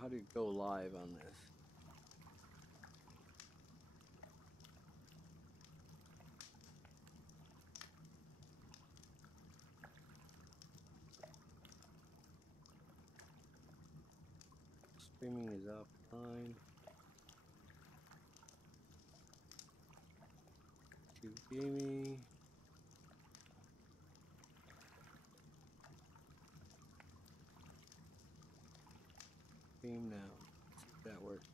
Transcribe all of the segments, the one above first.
how to go live on this. Streaming is offline. YouTube gaming. Stream now. Let's see if that works.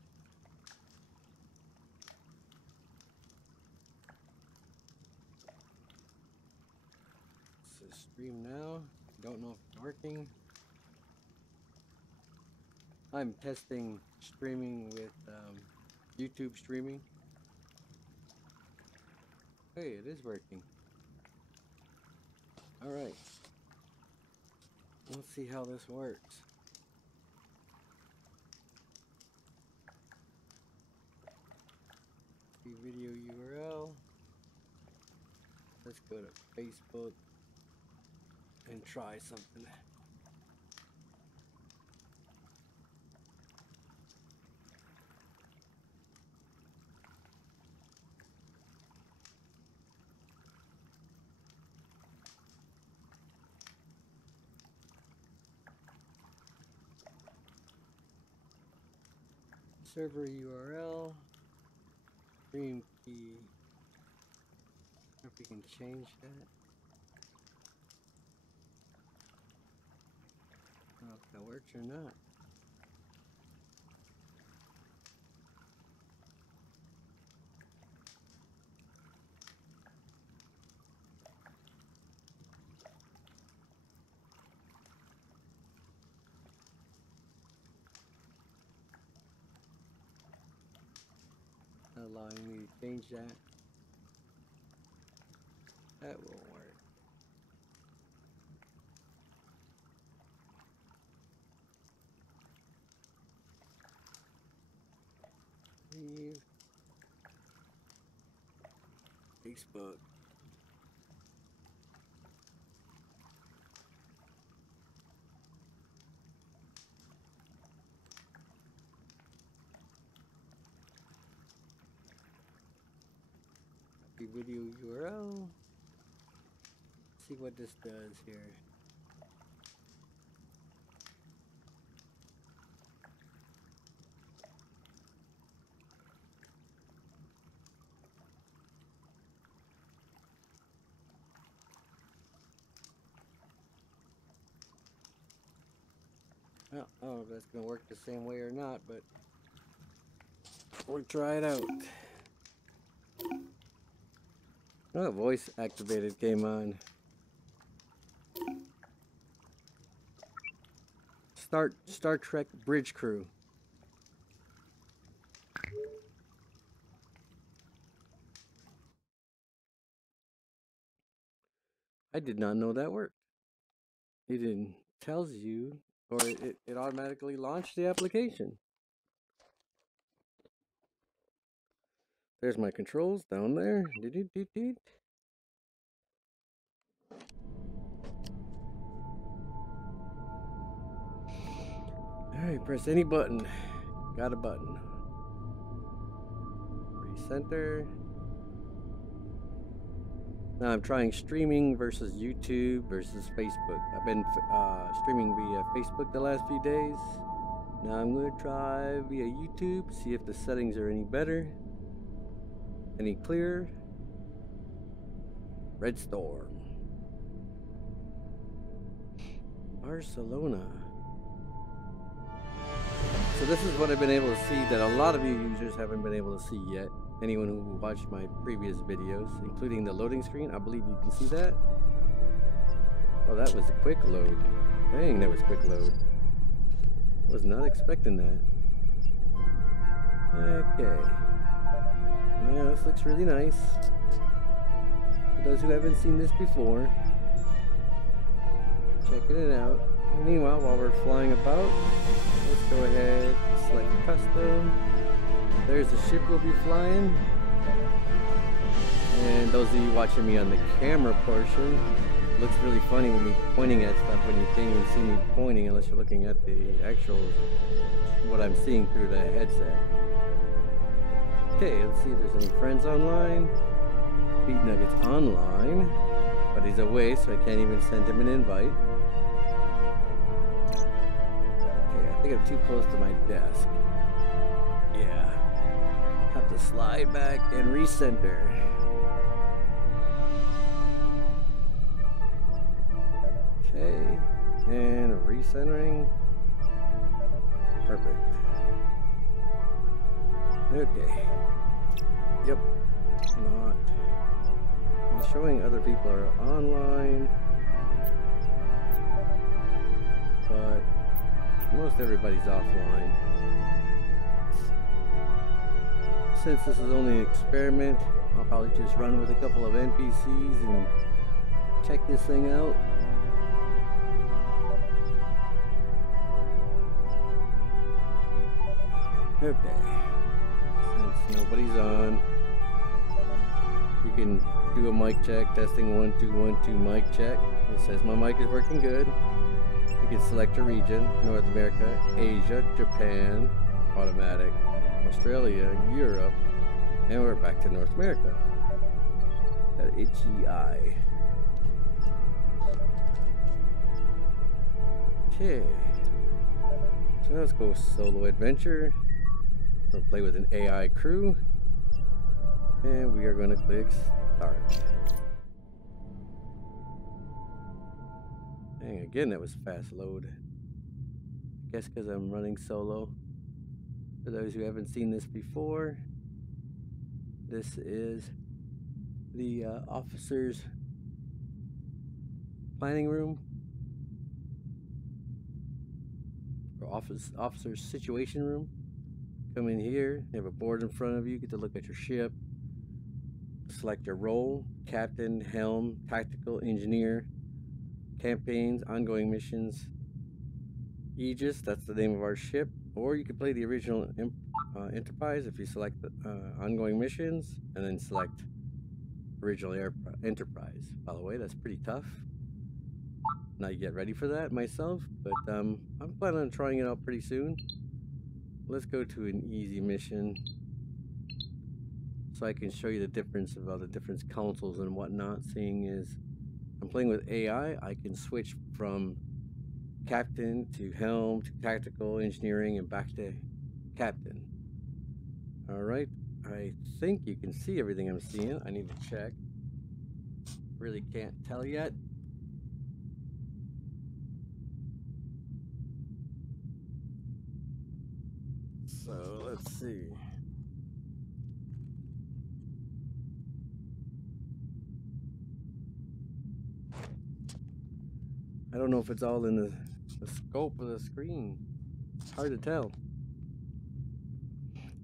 It says stream now. Don't know if it's working. I'm testing streaming with YouTube streaming. Hey, it is working. All right. Let's see how this works. See video URL. Let's go to Facebook and try something. Server URL, stream key. I wonder if we can change that. I don't know if that works or not. Allowing me to change that. That won't work. Leave Facebook. Copy video URL. See what this does here. I don't know if that's going to work the same way or not, but we'll try it out. Oh, voice activated came on. Star Trek Bridge Crew. I did not know that worked. It tells you, or it automatically launched the application. There's my controls down there. Alright, press any button. Got a button. Recenter. Now I'm trying streaming versus YouTube versus Facebook. I've been streaming via Facebook the last few days. Now I'm going to try via YouTube, see if the settings are any better. Any clearer? Red Storm. Barcelona. So this is what I've been able to see that a lot of you users haven't been able to see yet. Anyone who watched my previous videos, including the loading screen, I believe you can see that. Oh, that was a quick load. Dang, that was quick load. I was not expecting that. Okay. Yeah, this looks really nice. For those who haven't seen this before, checking it out. And meanwhile, while we're flying about, let's go ahead, select custom. There's the ship we'll be flying. And those of you watching me on the camera portion, It looks really funny when me pointing at stuff when you can't even see me pointing unless you're looking at the actual, what I'm seeing through the headset. Okay, let's see if there's any friends online. Beat Nugget's online, but he's away, so I can't even send him an invite. Okay, I think I'm too close to my desk. Yeah. Have to slide back and recenter. Okay, and recentering. Perfect. Okay. Yep. Not. I'm showing other people are online, but most everybody's offline. Since this is only an experiment, I'll probably just run with a couple of NPCs and check this thing out. Okay, since nobody's on, you can do a mic check, testing 1 2 1 2 mic check. It says my mic is working good. You can select a region: North America, Asia, Japan, automatic, Australia, Europe, and we're back to North America. Got an itchy eye. Okay, so let's go solo adventure. We'll play with an AI crew, and we are going to click start. Dang, again, that was fast load. I guess because I'm running solo. For those who haven't seen this before, this is the officers' planning room, or officers' situation room. Come in here, you have a board in front of you, get to look at your ship, select your role: captain, helm, tactical, engineer, campaigns, ongoing missions, Aegis, that's the name of our ship. Or you could play the original Enterprise if you select the ongoing missions and then select original Enterprise. By the way, that's pretty tough. Not yet ready for that myself, but I'm planning on trying it out pretty soon. Let's go to an easy mission so I can show you the difference of all the different consoles and whatnot. Seeing as I'm playing with AI, I can switch from captain to helm to tactical, engineering, and back to captain. Alright, I think you can see everything I'm seeing. I need to check. Really can't tell yet. So let's see. I don't know if it's all in the scope of the screen. It's hard to tell.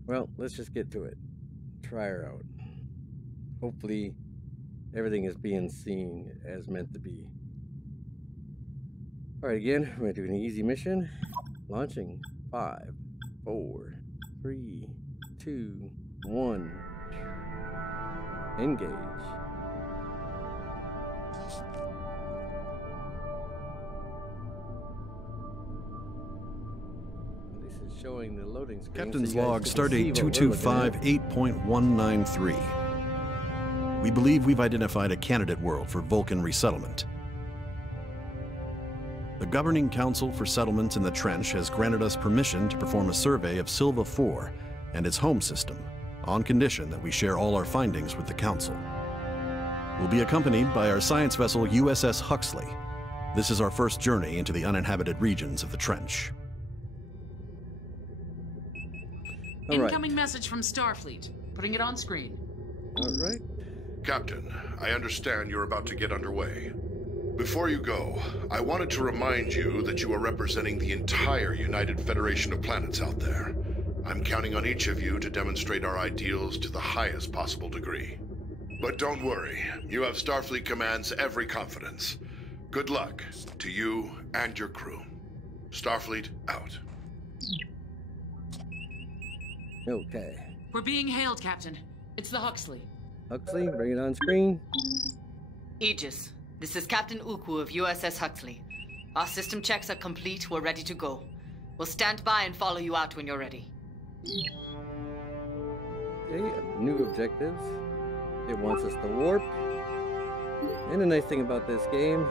Well, let's just get to it. Try her out. Hopefully everything is being seen as meant to be. Alright, again, we're going to do an easy mission. Launching. 5, 4, 3, 2, 1. Engage. This is showing the loading screen. Captain's log, stardate 225-8.193. We believe we've identified a candidate world for Vulcan resettlement. The Governing Council for Settlements in the Trench has granted us permission to perform a survey of Silva 4 and its home system, on condition that we share all our findings with the Council. We'll be accompanied by our science vessel USS Huxley. This is our first journey into the uninhabited regions of the Trench. Incoming message from Starfleet. Putting it on screen. All right. Captain, I understand you're about to get underway. Before you go, I wanted to remind you that you are representing the entire United Federation of Planets out there. I'm counting on each of you to demonstrate our ideals to the highest possible degree. But don't worry, you have Starfleet Command's every confidence. Good luck to you and your crew. Starfleet out. Okay. We're being hailed, Captain. It's the Huxley. Huxley, bring it on screen. Aegis. This is Captain Ukwu of USS Huxley. Our system checks are complete. We're ready to go. We'll stand by and follow you out when you're ready. Okay, new objectives. It wants us to warp. And the nice thing about this game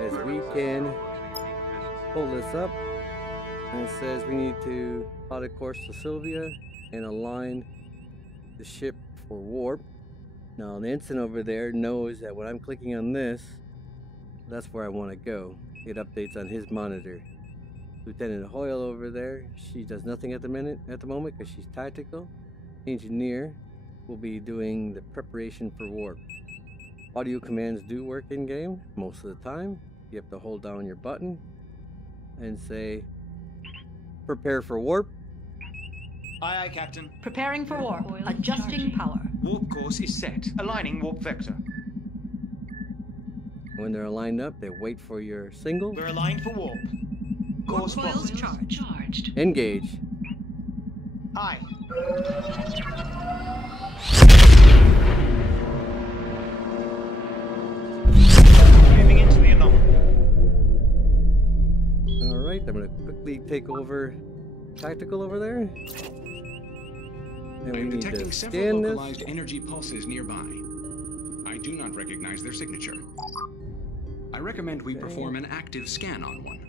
is we can pull this up, and it says we need to plot a course to Sylvia and align the ship for warp. Now the ensign over there knows that when I'm clicking on this, that's where I want to go. It updates on his monitor. Lieutenant Hoyle over there, she does nothing at the moment because she's tactical. Engineer will be doing the preparation for warp. Audio commands do work in game most of the time. You have to hold down your button and say prepare for warp. Aye, aye, Captain. Preparing for warp. Adjusting power. Warp course is set. Aligning warp vector. When they're lined up, they wait for your signal. We're aligned for warp. Course Coils plotted. charged. Engage. Aye. Moving into the anomaly. Alright, I'm going to quickly take over tactical over there. And we I'm need detecting to several scan this. localized energy pulses nearby. I do not recognize their signature. I recommend we perform an active scan on one.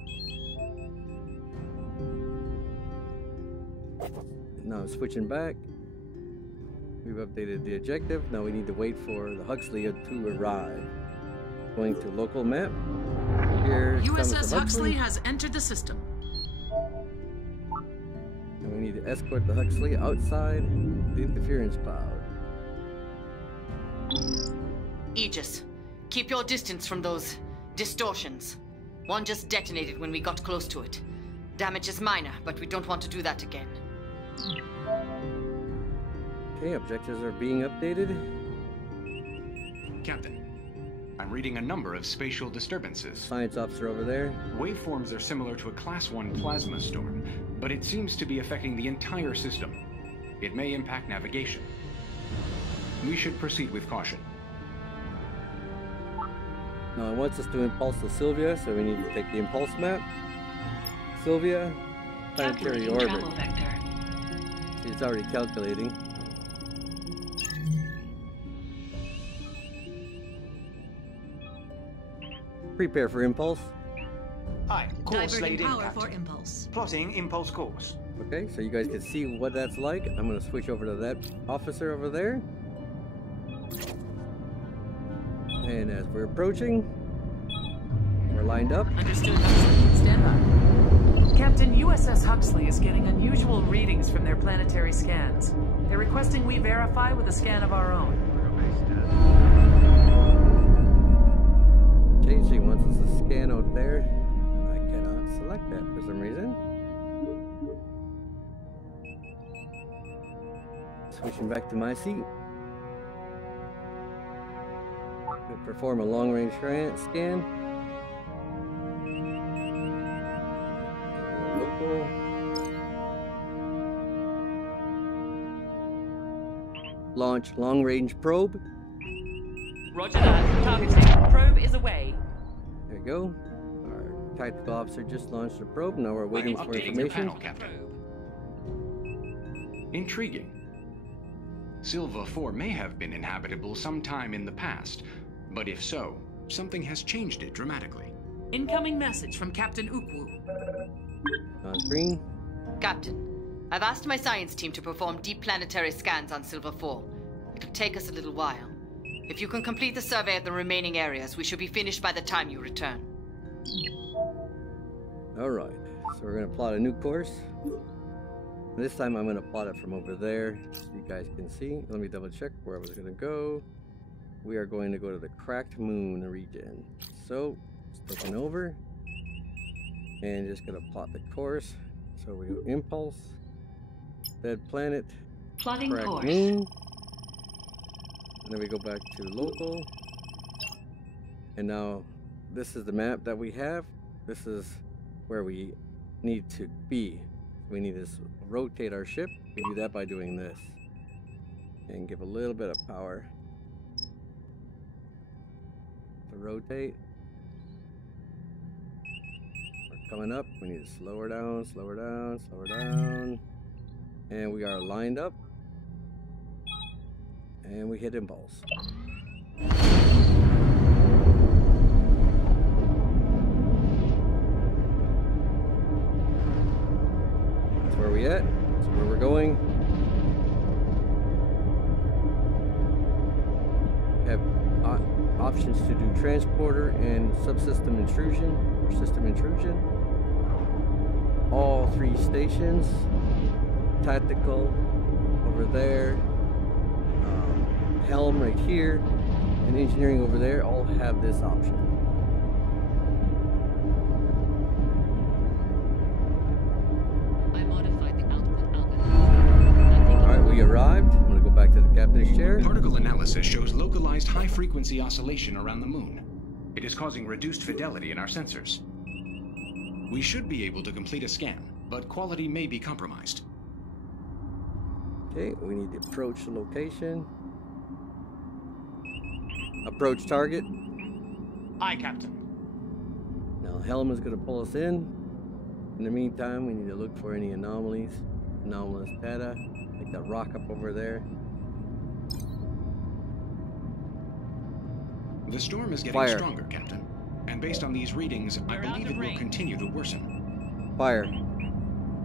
Now switching back. We've updated the objective. Now we need to wait for the Huxley to arrive. Going to local map. Here comes the USS Huxley has entered the system. And we need to escort the Huxley outside the interference cloud. Aegis, keep your distance from those distortions. One just detonated when we got close to it. Damage is minor, but we don't want to do that again. Okay, objectives are being updated. Captain, I'm reading a number of spatial disturbances. Science officer over there. Waveforms are similar to a Class 1 plasma storm, but it seems to be affecting the entire system. It may impact navigation. We should proceed with caution. Now it wants us to impulse to Sylvia, so we need to take the impulse map. Sylvia, planetary orbit. Travel vector. See, it's already calculating. Prepare for impulse. Aye. Course Diverting laid in, power Captain. for impulse. Plotting impulse course. Okay, so you guys can see what that's like. I'm going to switch over to that officer over there. And as we're approaching, we're lined up. Understood, Huxley. Stand by. Captain, USS Huxley is getting unusual readings from their planetary scans. They're requesting we verify with a scan of our own. JJ wants us to scan out there, and I cannot select that for some reason. Switching back to my seat. We'll perform a long-range scan. Local. Launch long-range probe. Roger that. Targeting. Probe is away. There you go. Our tactical officer just launched the probe. Now we're waiting for Updating the information. panel, Captain. Intriguing. Silva 4 may have been inhabitable sometime in the past, but if so, something has changed it dramatically. Incoming message from Captain Ukwu. On screen. Captain, I've asked my science team to perform deep planetary scans on Silver 4. It'll take us a little while. If you can complete the survey of the remaining areas, we should be finished by the time you return. Alright, so we're going to plot a new course. This time I'm going to plot it from over there so you guys can see. Let me double check where I was going to go. We are going to go to the Cracked Moon region. So, it's taken over. And just going to plot the course. So we go Impulse, Dead Planet, Plotting Cracked course. Moon. And then we go back to local. And now this is the map that we have. This is where we need to be. We need to rotate our ship. We do that by doing this. And give a little bit of power. So to rotate. We're coming up. We need to slow her down, slow her down, slow her down. And we are lined up. And we hit impulse. That's where we at. That's where we're going. Have options to do transporter and subsystem intrusion or system intrusion. All 3 stations. Tactical over there. Helm right here. And engineering over there all have this option. I modified the output algorithm. Alright, we arrived. I'm gonna go back to the captain's chair. Particle analysis shows localized high-frequency oscillation around the moon. It is causing reduced fidelity in our sensors. We should be able to complete a scan, but quality may be compromised. Okay, we need to approach the location. Approach target. Aye, Captain. Now Helm is going to pull us in. In the meantime, we need to look for any anomalies, anomalous data, like that rock up over there. The storm is getting Fire. stronger, Captain. And based on these readings, I believe it will continue to worsen. Fire.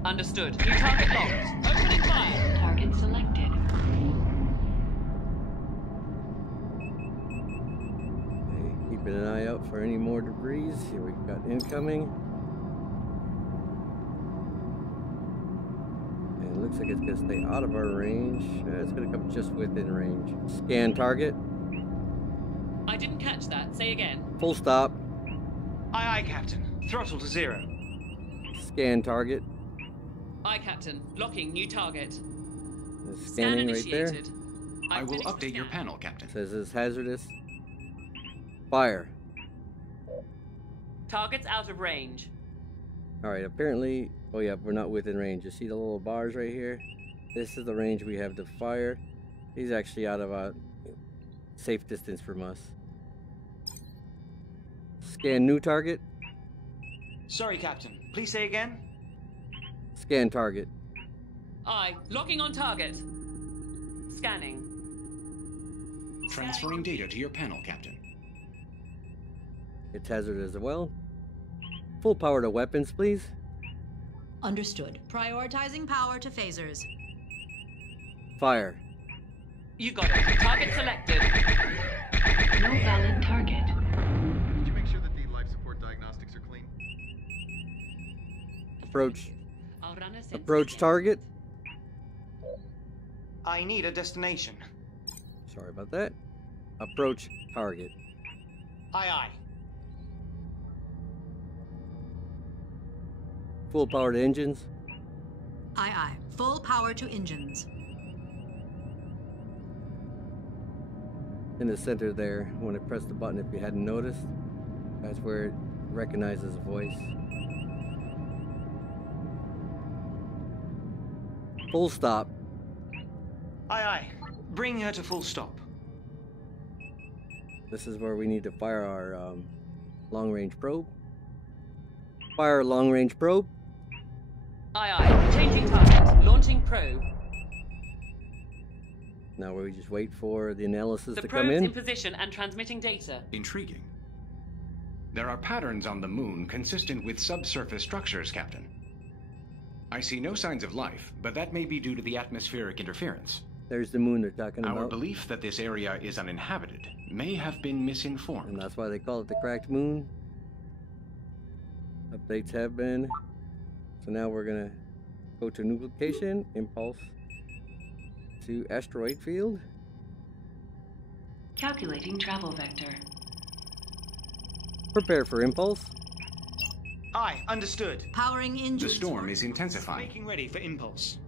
Understood. New target locked. Opening fire. Target selected. Okay, keeping an eye out for any more debris. Here we got incoming. And it looks like it's going to stay out of our range. It's going to come just within range. Scan target. I didn't catch that. Say again. Full stop. Aye, aye, Captain. Throttle to 0. Scan target. Aye, Captain. Locking new target. It's Scan scanning right there. initiated. I will finished the update your scan. panel, Captain. Says it's hazardous. Fire. Target's out of range. Alright, apparently, oh yeah, we're not within range. You see the little bars right here? This is the range we have to fire. He's actually out of a safe distance from us. Scan new target. Sorry, Captain. Please say again. Scan target. Aye. Locking on target. Scanning. Transferring data to your panel, Captain. It's hazardous as well. Full power to weapons, please. Understood. Prioritizing power to phasers. Fire. You got it. Target selected. No valid target. Did you make sure that the life support diagnostics are clean? Approach. I'll run a sense Approach check. target. I need a destination. Sorry about that. Approach target. Aye, aye. Full power to engines. Aye, aye. Full power to engines. In the center there, when I press the button, if you hadn't noticed, that's where it recognizes a voice. Full stop. Aye, aye. Bring her to full stop. This is where we need to fire our long-range probe. Fire long-range probe. Aye, aye. Changing target. Launching probe. Now we just wait for the analysis The to come probe's in. in position and transmitting data. Intriguing. There are patterns on the moon consistent with subsurface structures, Captain. I see no signs of life, but that may be due to the atmospheric interference. There's the moon they're talking Our about. belief that this area is uninhabited may have been misinformed. And that's why they call it the cracked moon. Updates have been. So now we're gonna go to new location, impulse to asteroid field. Calculating travel vector. Prepare for impulse. Aye, understood. Powering engines. The storm is intensifying. Making ready for impulse.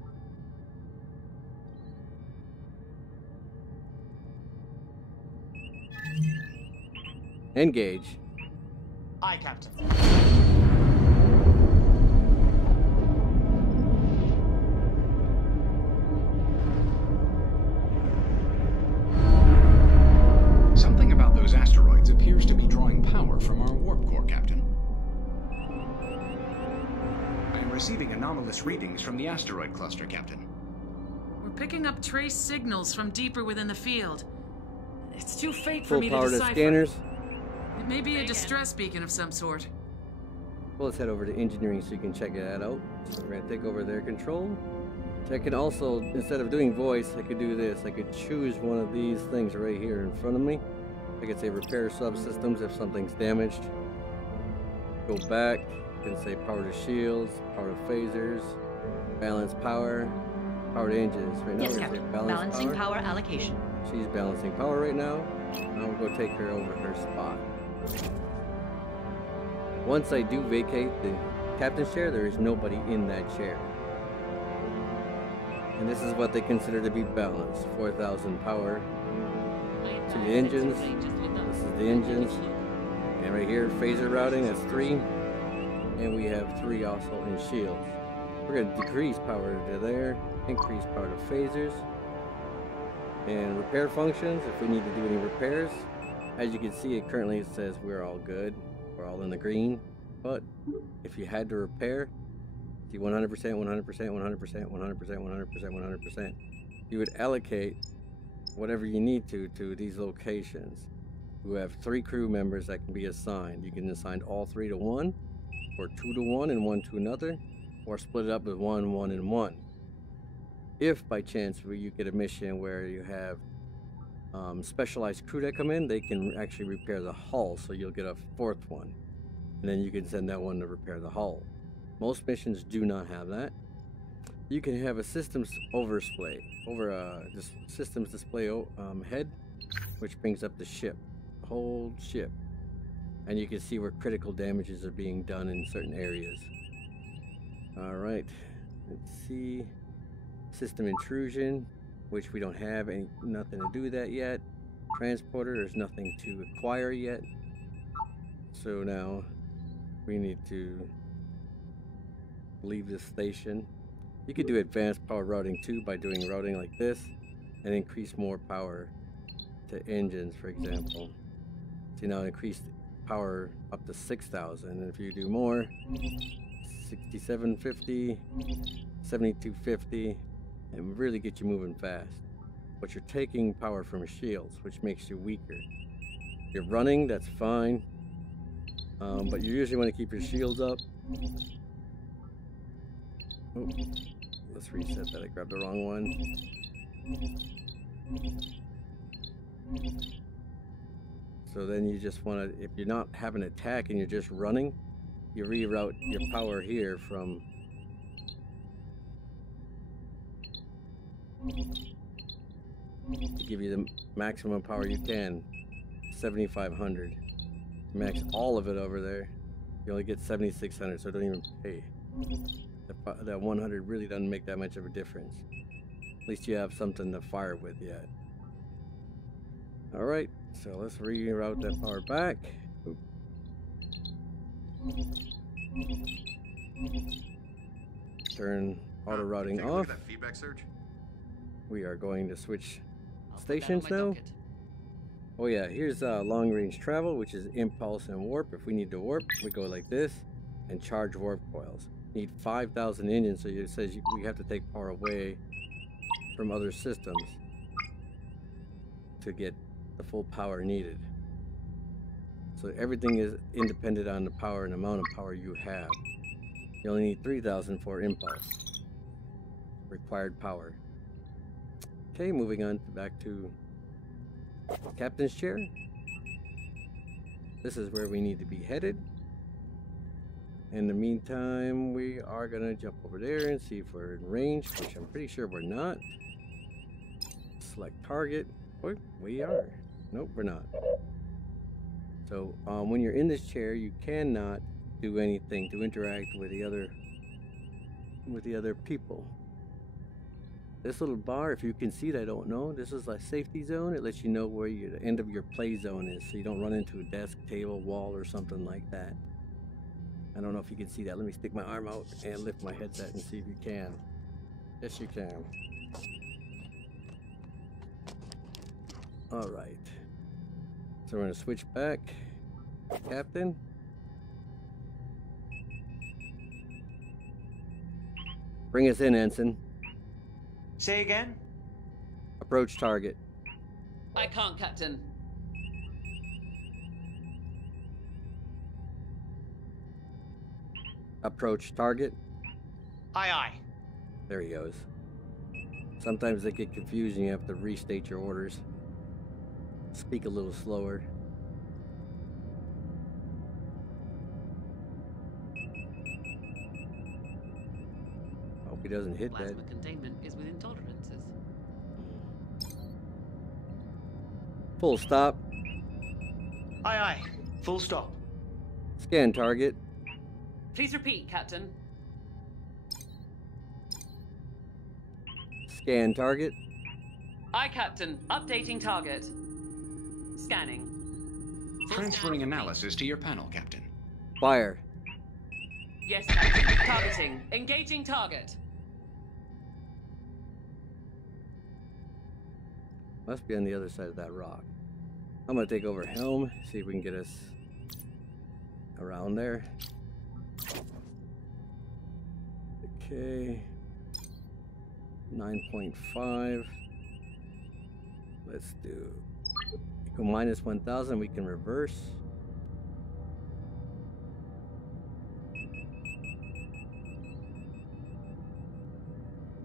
Engage. Aye, Captain. Something about those asteroids appears to be drawing Captain. I am receiving anomalous readings from the asteroid cluster, Captain. We're picking up trace signals from deeper within the field. It's too faint for me to Full power to decipher. scanners. It may be a distress beacon of some sort. Well, let's head over to engineering so you can check that out. So we're gonna take over their control. So I can also, instead of doing voice, I could do this. I could choose one of these things right here in front of me. I could say repair subsystems if something's damaged. Go back, you can say power to shields, power to phasers, balance power, power to engines. Right now Yes, we're gonna say Captain. balance Balancing power allocation. She's balancing power right now. Now we'll go take her over her spot. Once I do vacate the captain's chair, there is nobody in that chair. And this is what they consider to be balanced. 4,000 power to the engines. This is the engines. And right here, phaser routing, that's 3. And we have 3 also in shields. We're going to decrease power to there, increase power to phasers. And repair functions, if we need to do any repairs. As you can see, it currently says we're all good. We're all in the green. But if you had to repair, see 100%, 100%, 100%, 100%, 100%, 100%, you would allocate whatever you need to these locations. You have 3 crew members that can be assigned. You can assign all 3 to one, or 2 to one and 1 to another, or split it up with 1, 1, and 1. If by chance you get a mission where you have specialized crew that come in, they can actually repair the hull, so you'll get a 4th one. And then you can send that one to repair the hull. Most missions do not have that. You can have a systems systems display head, which brings up the ship, the whole ship. And you can see where critical damages are being done in certain areas. Alright, let's see. System intrusion, which we don't have nothing to do with that yet. Transporter, there's nothing to acquire yet. So now we need to leave this station. You could do advanced power routing too by doing routing like this and increase more power to engines, for example. See, now increase power up to 6,000, and if you do more, 6750, 7250, and really get you moving fast. But you're taking power from shields, which makes you weaker. You're running, that's fine, but you usually want to keep your shields up. Oh, let's reset that. I grabbed the wrong one. So then you just want to, if you're not having an attack and you're just running, you reroute your power here from to give you the maximum power you can, 7,500. Max all of it over there, you only get 7,600, so don't even pay. That 100 really doesn't make that much of a difference. At least you have something to fire with yet. Alright, so let's reroute that power back. Oop. Turn auto routing Take a off. look at that feedback surge. We are going to switch stations now. Oh yeah, here's long range travel, which is impulse and warp. If we need to warp, we go like this and charge warp coils. Need 5,000 engines, so it says we have to take power away from other systems to get the full power needed. So everything is independent on the power and amount of power you have. You only need 3,000 for impulse. Required power. Okay, moving on back to captain's chair. This is where we need to be headed. In the meantime, we are gonna jump over there and see if we're in range, which I'm pretty sure we're not. Select target. Oh, we are. Nope, we're not. So when you're in this chair, you cannot do anything to interact with the other people. This little bar, if you can see it, I don't know. This is a safety zone. It lets you know where the end of your play zone is, so you don't run into a desk, table, wall, or something like that. I don't know if you can see that. Let me stick my arm out and lift my headset and see if you can. Yes, you can. All right. So we're going to switch back. Captain. Bring us in, Ensign. Say again? Approach target. I can't, Captain. Approach target. Aye, aye. There he goes. Sometimes they get confused and you have to restate your orders. Speak a little slower. Hope he doesn't hit that. Plasma containment is within tolerances. Full stop. Aye, aye. Full stop. Scan target. Please repeat, Captain. Scan target. Aye, Captain. Updating target. Scanning. Transferring analysis to your panel, Captain. Fire. Yes, Captain. Targeting. Engaging target. Must be on the other side of that rock. I'm gonna take over helm, see if we can get us around there. Okay. 9.5. Let's do equal minus 1,000. We can reverse.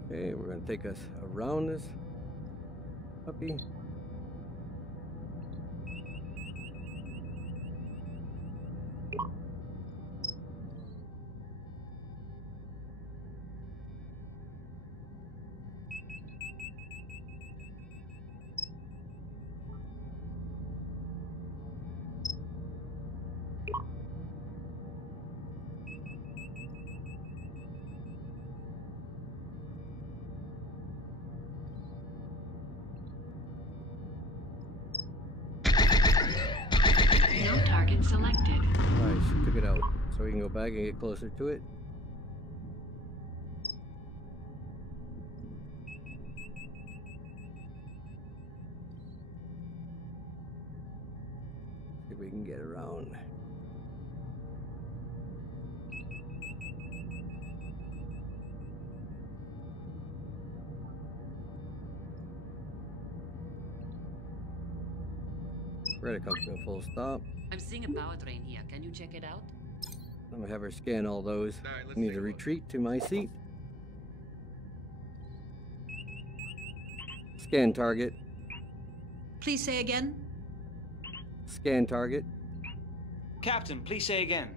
Okay, we're gonna take us around this puppy. No target selected. Alright, she took it out. So we can go back and get closer to it. See if we can get around. We're gonna come to a full stop. I'm seeing a power drain here. Can you check it out? I'm gonna have her scan all those. Alright, let's I need take to a look. retreat to my seat. Scan target. Please say again. Scan target. Captain, please say again.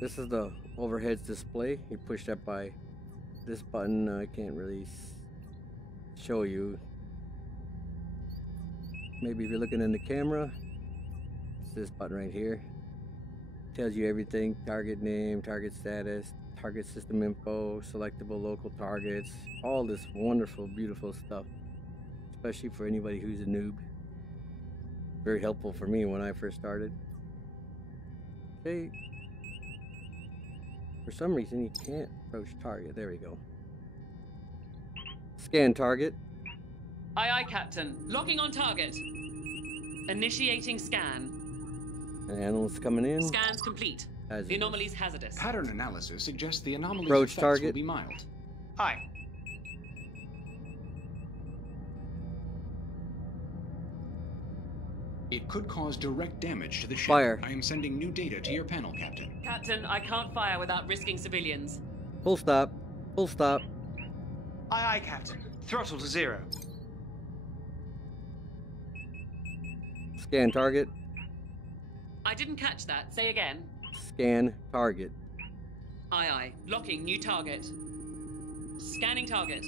This is the overhead display. You push that by this button. I can't really show you. Maybe if you're looking in the camera, it's this button right here. Tells you everything: target name, target status, target system info, selectable local targets, all this wonderful, beautiful stuff, especially for anybody who's a noob. Very helpful for me when I first started. Okay. For some reason, you can't approach target. There we go. Scan target. Aye, aye, Captain. Locking on target. Initiating scan. An analyst coming in. Scans complete. Hazardous. The anomaly's hazardous. Pattern analysis suggests the anomaly's Approach effects target. will be mild. Aye. It could cause direct damage to the ship. Fire. I am sending new data to your panel, Captain. Captain, I can't fire without risking civilians. Full stop. Full stop. Aye, aye, Captain. Throttle to 0. Scan target. I didn't catch that. Say again. Scan target. Aye, aye. Locking new target. Scanning target.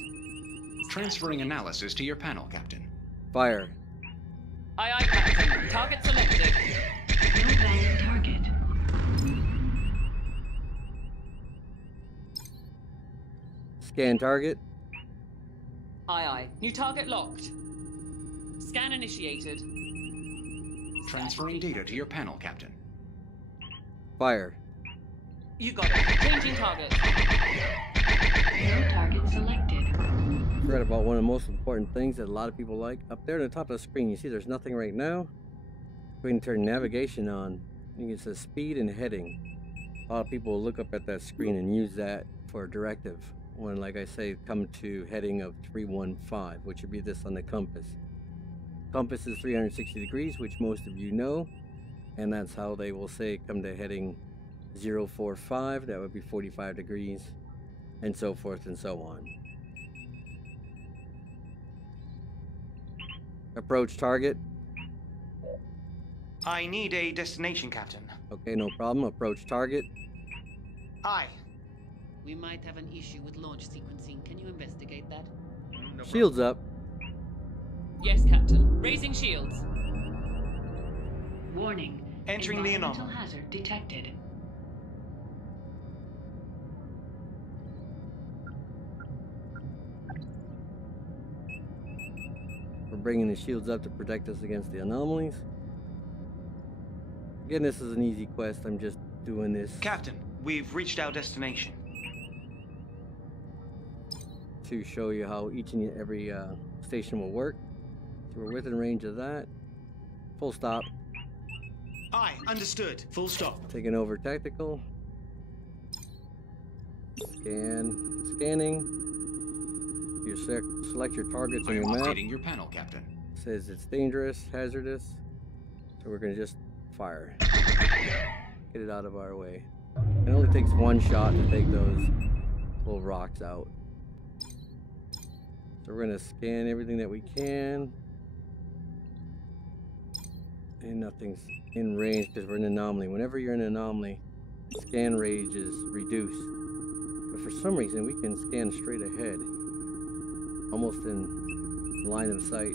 Transferring analysis to your panel, Captain. Fire. Aye, aye, Captain. Target selected. No valid target. Scan target. Aye, aye. New target locked. Scan initiated. Transferring data to your panel, Captain. Fire. You got it. Changing target. No target selected. Forgot about one of the most important things that a lot of people like. Up there on the top of the screen, you see there's nothing right now. We can turn navigation on. You can say speed and heading. A lot of people will look up at that screen and use that for a directive when, like I say, come to heading of 315, which would be this on the compass. Compass is 360 degrees, which most of you know, and that's how they will say come to heading 045, that would be 45 degrees, and so forth and so on. Approach target. I need a destination, Captain. Okay, no problem. Approach target. Aye. We might have an issue with launch sequencing. Can you investigate that? No Shields up. Yes, Captain. Raising shields. Warning. Entering the Environmental anomaly. hazard detected. We're bringing the shields up to protect us against the anomalies. Again, this is an easy quest. I'm just doing this Captain, we've reached our destination. to show you how each and every station will work. So we're within range of that. Full stop. Aye, understood. Full stop. Taking over tactical. Scan. Scanning. You select your targets on I am your map. updating your panel, Captain. Says it's dangerous, hazardous. So we're going to just fire. Get it out of our way. It only takes one shot to take those little rocks out. So we're going to scan everything that we can. And nothing's in range because we're in an anomaly. Whenever you're in an anomaly, scan range is reduced. But for some reason, we can scan straight ahead. Almost in line of sight.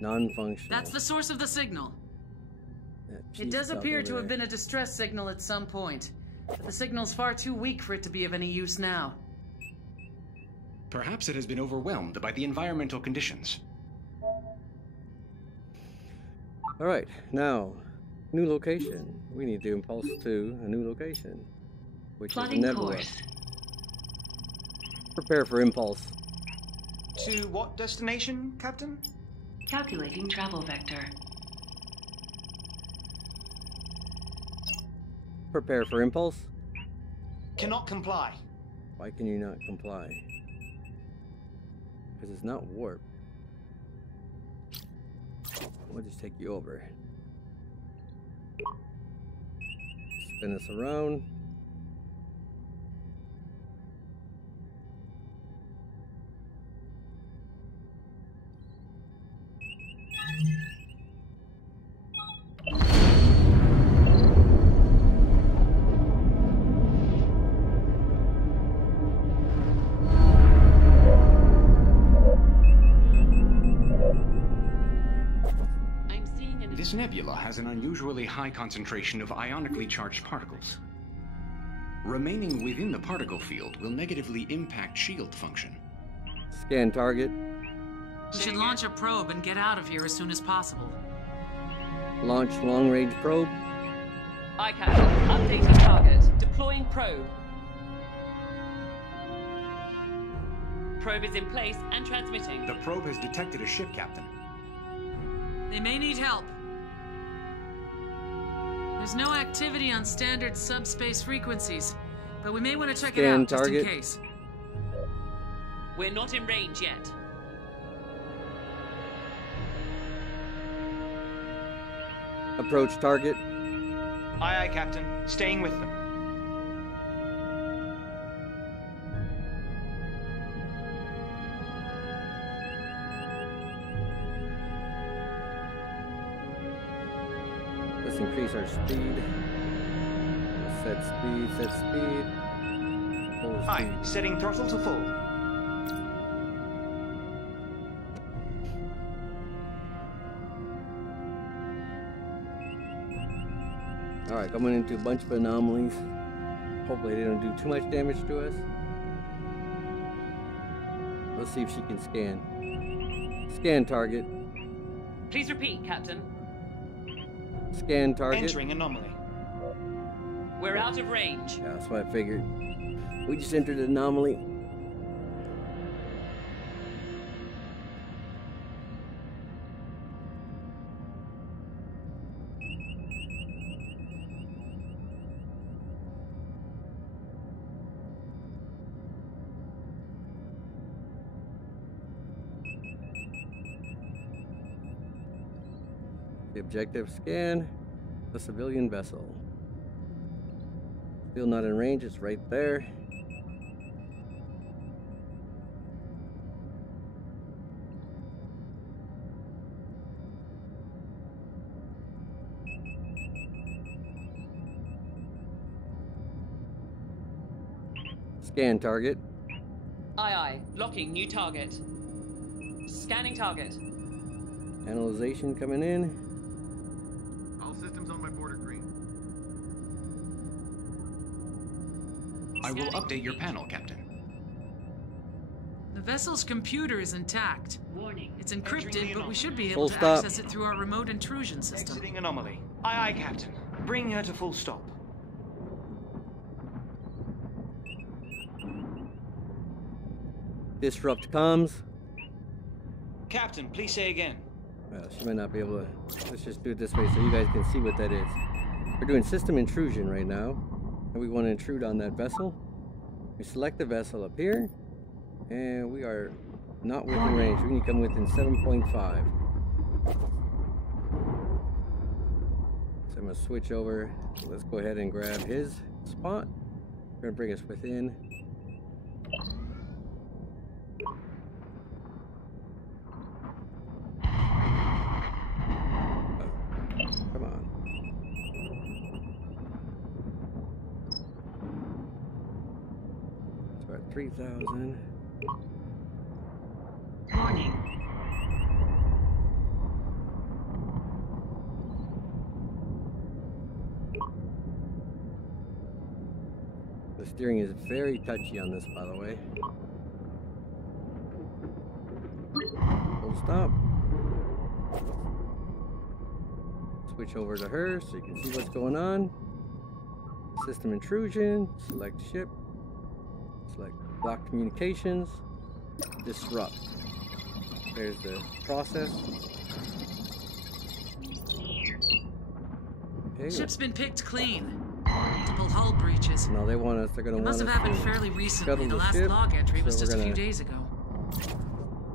Non-functional. That's the source of the signal. That It cheese does stuff appear over to have there. been a distress signal at some point, but the signal's far too weak for it to be of any use now. Perhaps it has been overwhelmed by the environmental conditions. Alright, now, new location. We need to impulse to a new location, which Plotting is Nebula. course. Prepare for impulse. To what destination, Captain? Calculating travel vector. Prepare for impulse. Cannot comply. Why can you not comply? Because it's not warp. We'll just take you over. Spin us around. I'm seeing an... This nebula has an unusually high concentration of ionically charged particles. Remaining within the particle field will negatively impact shield function. Scan target. We should launch a probe and get out of here as soon as possible. Launch long-range probe. Aye, Captain. Updating target. Deploying probe. Probe is in place and transmitting. The probe has detected a ship, Captain. They may need help. There's no activity on standard subspace frequencies, but we may want to check it Scan out just in target. case. We're not in range yet. Approach target. Aye, aye, Captain. Staying with them. Let's increase our speed. Set speed, set speed. Full Aye, speed. setting throttle to full. Alright, coming into a bunch of anomalies. Hopefully they don't do too much damage to us. Let's see if she can scan. Scan target. Please repeat, Captain. Scan target. Entering anomaly. We're out of range. Yeah, that's what I figured. We just entered an anomaly. the objective. Scan the civilian vessel. Still not in range, it's right there. Scan target. Aye, aye. Locking new target. Scanning target. Analyzation coming in. All systems on my border green. I will update your panel, Captain. The vessel's computer is intact. Warning. It's encrypted, but we should be Full able to stop. access it through our remote intrusion system. Exiting anomaly. Aye, aye, Captain. Bring her to full stop. Disrupt comms. Captain, please say again. Well, she might not be able to. Let's just do it this way so you guys can see what that is. We're doing system intrusion right now, and we want to intrude on that vessel. We select the vessel up here, and we are not within range. We need to come within 7.5. So I'm going to switch over. Let's go ahead and grab his spot. We're going to bring us within. Come on. So at 3,000. Warning. The steering is very touchy on this, by the way. Full stop. Switch over to her so you can see what's going on. System intrusion. Select ship. Select block communications. Disrupt. There's the process. Okay. Ship's been picked clean. Multiple hull breaches. No, they want us. They're gonna It want must us have happened to fairly recently. scuttle The the last ship, log entry was so just we're a few gonna days ago.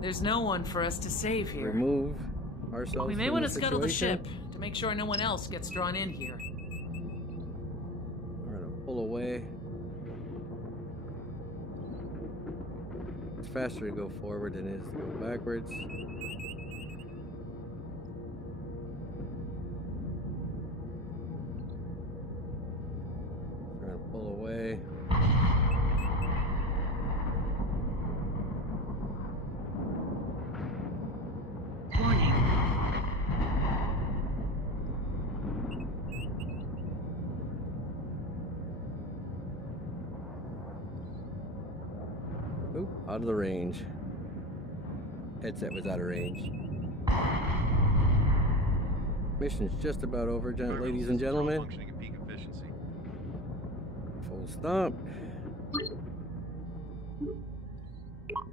There's no one for us to save here. remove ourselves. We may from want the to scuttle the situation. ship to make sure no one else gets drawn in here. We're gonna pull away. It's faster to go forward than it is to go backwards. We're gonna pull away. Warning. Oop, out of the range. Headset was out of range. Mission's just about over, ladies and gentlemen. Functioning at peak efficiency. Full stop.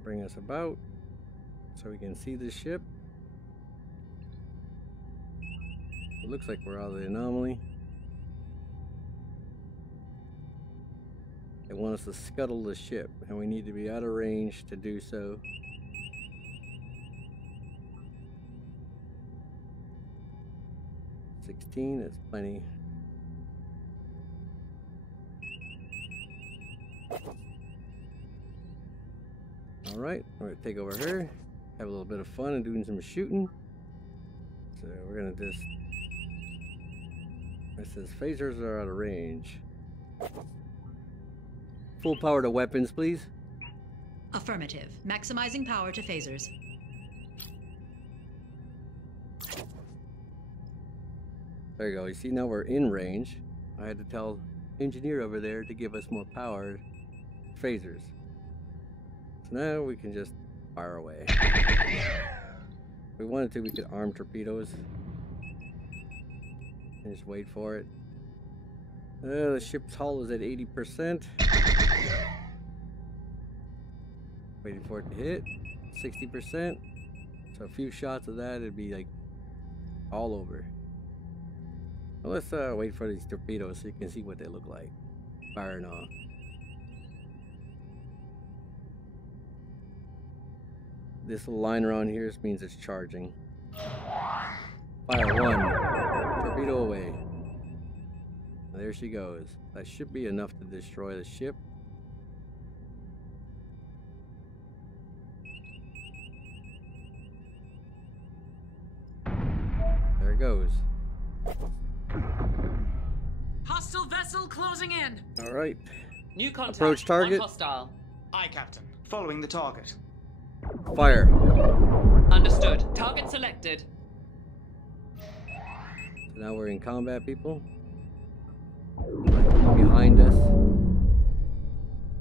Bring us about so we can see the ship. It looks like we're out of the anomaly. They want us to scuttle the ship, and we need to be out of range to do so. That's plenty. Alright, we're gonna take over her, have a little bit of fun and doing some shooting. So we're gonna just... It says phasers are out of range. Full power to weapons, please. Affirmative. Maximizing power to phasers. There you go. You see, now we're in range. I had to tell engineer over there to give us more power phasers. So now we can just fire away. If we wanted to, we could arm torpedoes. And just wait for it. The ship's hull is at 80%. Waiting for it to hit. 60%. So a few shots of that, it'd be like all over. Well, let's wait for these torpedoes so you can see what they look like. Firing off. This little line around here means it's charging. Fire 1. Torpedo away. There she goes. That should be enough to destroy the ship. There it goes. Hostile vessel closing in. All right. New contact. Approach target. Hostile. Aye, Captain. Following the target. Fire. Understood. Target selected. So now we're in combat, people. Right behind us.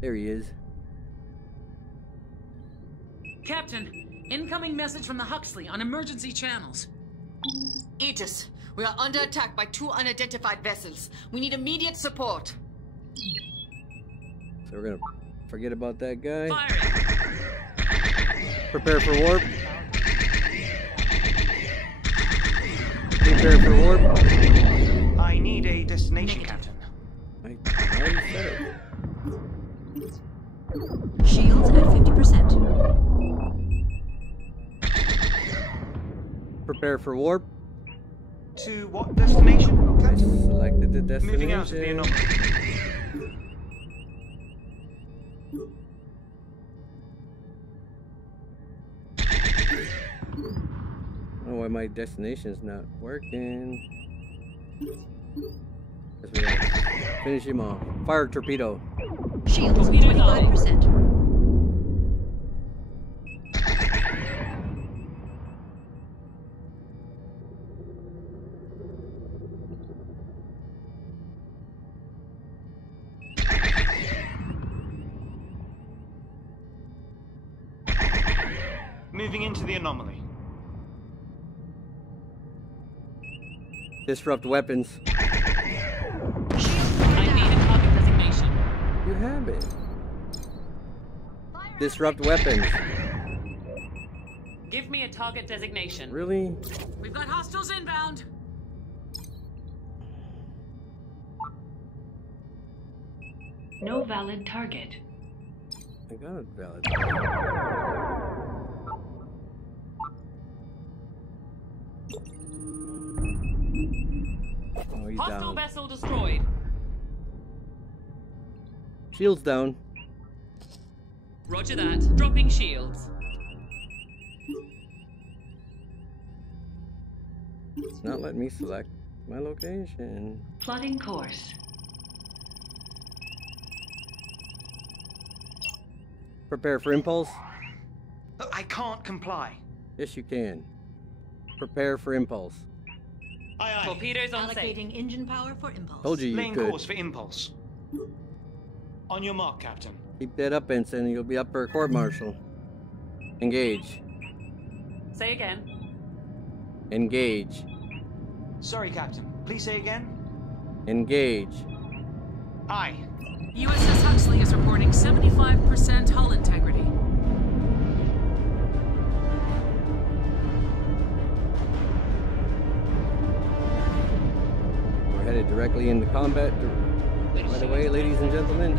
There he is. Captain, incoming message from the Huxley on emergency channels. Aegis, we are under attack by 2 unidentified vessels. We need immediate support. So we're gonna forget about that guy. Firing. Prepare for warp. Prepare for warp. I need a destination, Captain. I already said it. Shields at 50%. Prepare for warp. To what destination, I Captain? selected the destination. Moving out of the anomaly. Oh, why my destination's not working? Finish him off. Fire torpedo. Shields at 25%. Moving into the anomaly. Disrupt weapons. I need a target designation. You have it. Disrupt weapons. Give me a target designation. Really? We've got hostiles inbound. No valid target. I got it valid. Oh, he's Hostile down. vessel destroyed. Shields down. Roger that. Dropping shields. It's not letting me select my location. Plotting course. Prepare for impulse. I can't comply. Yes, you can. Prepare for impulse. Aye, aye. Torpedoes on safe. Allocating engine power for impulse. Told you you Laying could. course for impulse. On your mark, Captain. Keep that up, Ensign. You'll be up for a court-martial. Engage. Say again. Engage. Sorry, Captain. Please say again. Engage. Aye. USS Huxley is reporting 75% hull integrity. We're headed directly into combat. Right away, ladies and gentlemen.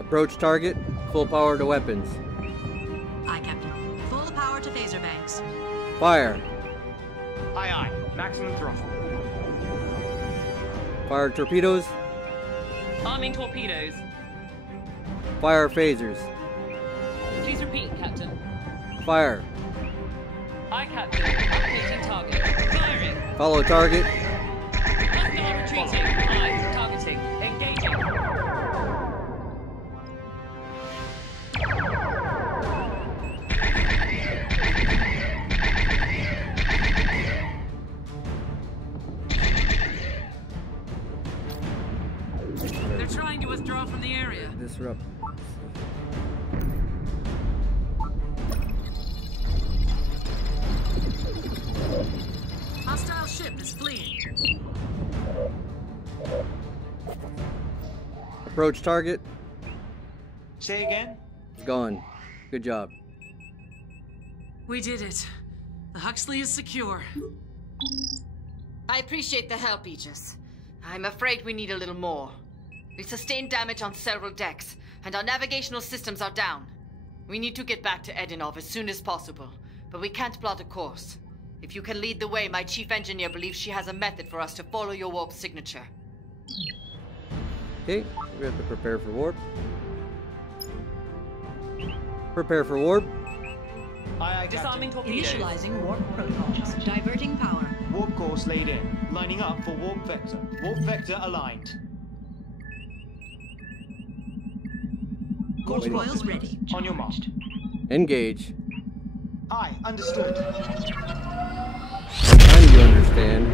Approach target, full power to weapons. Aye, Captain. Full power to phaser banks. Fire. Aye, aye. Maximum throttle. Fire torpedoes. Arming torpedoes. Fire phasers. Please repeat, Captain. Fire. Aye, Captain. Locating target. Firing. Follow target. Hostile retreating. Aye. Targeting. Engaging. They're trying to withdraw from the area. Disrupt. Hostile ship is fleeing. Approach target. Say again? It's gone. Good job. We did it. The Huxley is secure. I appreciate the help, Aegis. I'm afraid we need a little more. We sustained damage on several decks, and our navigational systems are down. We need to get back to Edinov as soon as possible, but we can't plot a course. If you can lead the way, my chief engineer believes she has a method for us to follow your warp signature. Okay, we have to prepare for warp. Prepare for warp. Aye, Disarming Captain. torpedoes. Initializing warp protocols. Diverting power. Warp course laid in. Lining up for warp vector. Warp vector aligned. Warp coils ready. On your mark. Engage. Aye, understood. How do you understand?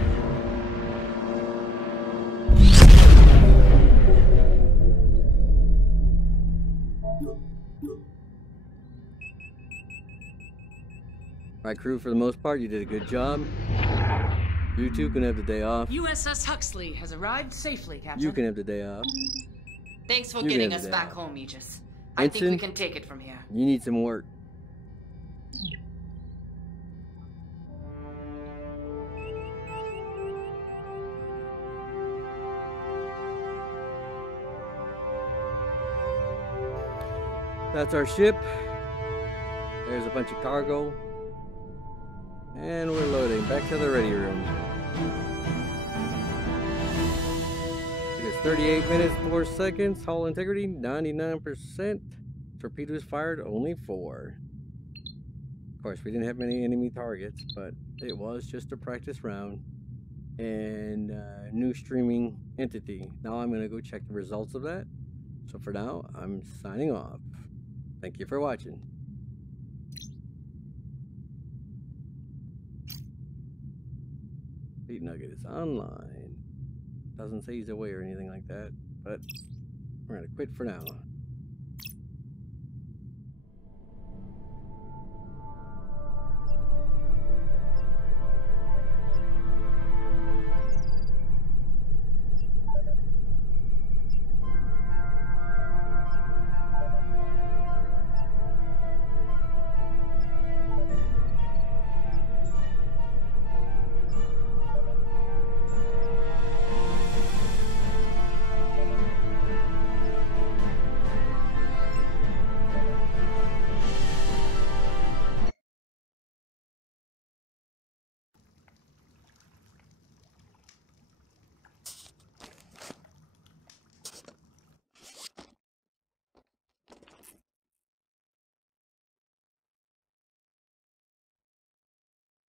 Alright, crew, for the most part, you did a good job. You two can have the day off. USS Huxley has arrived safely, Captain. You can have the day off. Thanks for You getting can us have back that. home, Aegis. I think we Ensign? can take it from here. You need some work. That's our ship. There's a bunch of cargo. And we're loading. Back to the ready room. It's 38 minutes, 4 seconds. Hull integrity, 99%. Torpedoes fired, only 4. Of course, we didn't have many enemy targets, but it was just a practice round. And new streaming entity. Now I'm going to go check the results of that. So for now, I'm signing off. Thank you for watching. Fleet Nugget is online. Doesn't say he's away or anything like that, but we're going to quit for now.